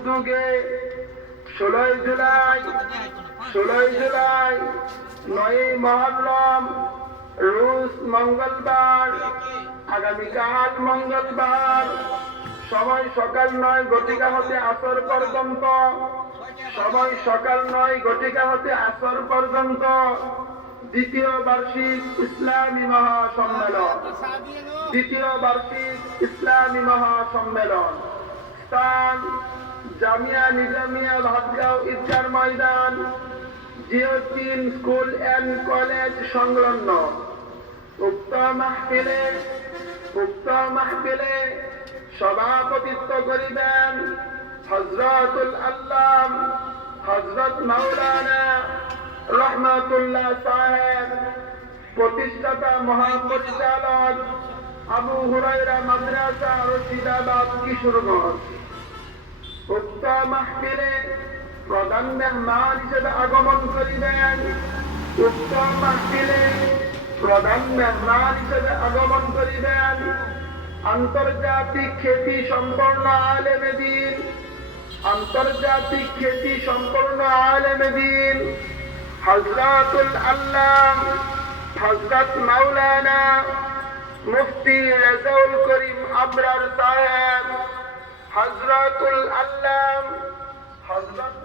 উদ্যোগে 16 জুলাই 9 মহররম রোজ মঙ্গলবার, আগামীকাল মঙ্গলবার, সময় সকাল 9 ঘটিকা হতে আসর পর্যন্ত, সময় সকাল 9 ঘটিকা হতে আসর পর্যন্ত দ্বিতীয় বার্ষিক ইসলামী মহাসম্মেলন, স্থান জামিয়া নিজামিয়া ভাতগাঁও ঈদগাহ ময়দান, জিও3 স্কুল অ্যান্ড কলেজ সংলগ্ন। উক্ত মাহফিলে সভাপতিত্ব করিবেন হযরতুল আল্লাম হযরত মাওলানা রহমাতুল্লাহ সাহেব, প্রতিষ্ঠাতা মহাপরিচালক আবু হুরায়রা মাদ্রাসা রশিদাবাদ কিশোরগঞ্জ। উক্ত মাহফিলে প্রধান মেহমান হিসেবে আগমন করিবেন আন্তর্জাতিক খ্যাতি সম্পন্ন আলেমে দ্বীন হযরতুল আল্লাম হযরত মাওলানা মুফতি রেজাউল করিম আবরার সাহেব, হযরতুল আল্লাম হযরত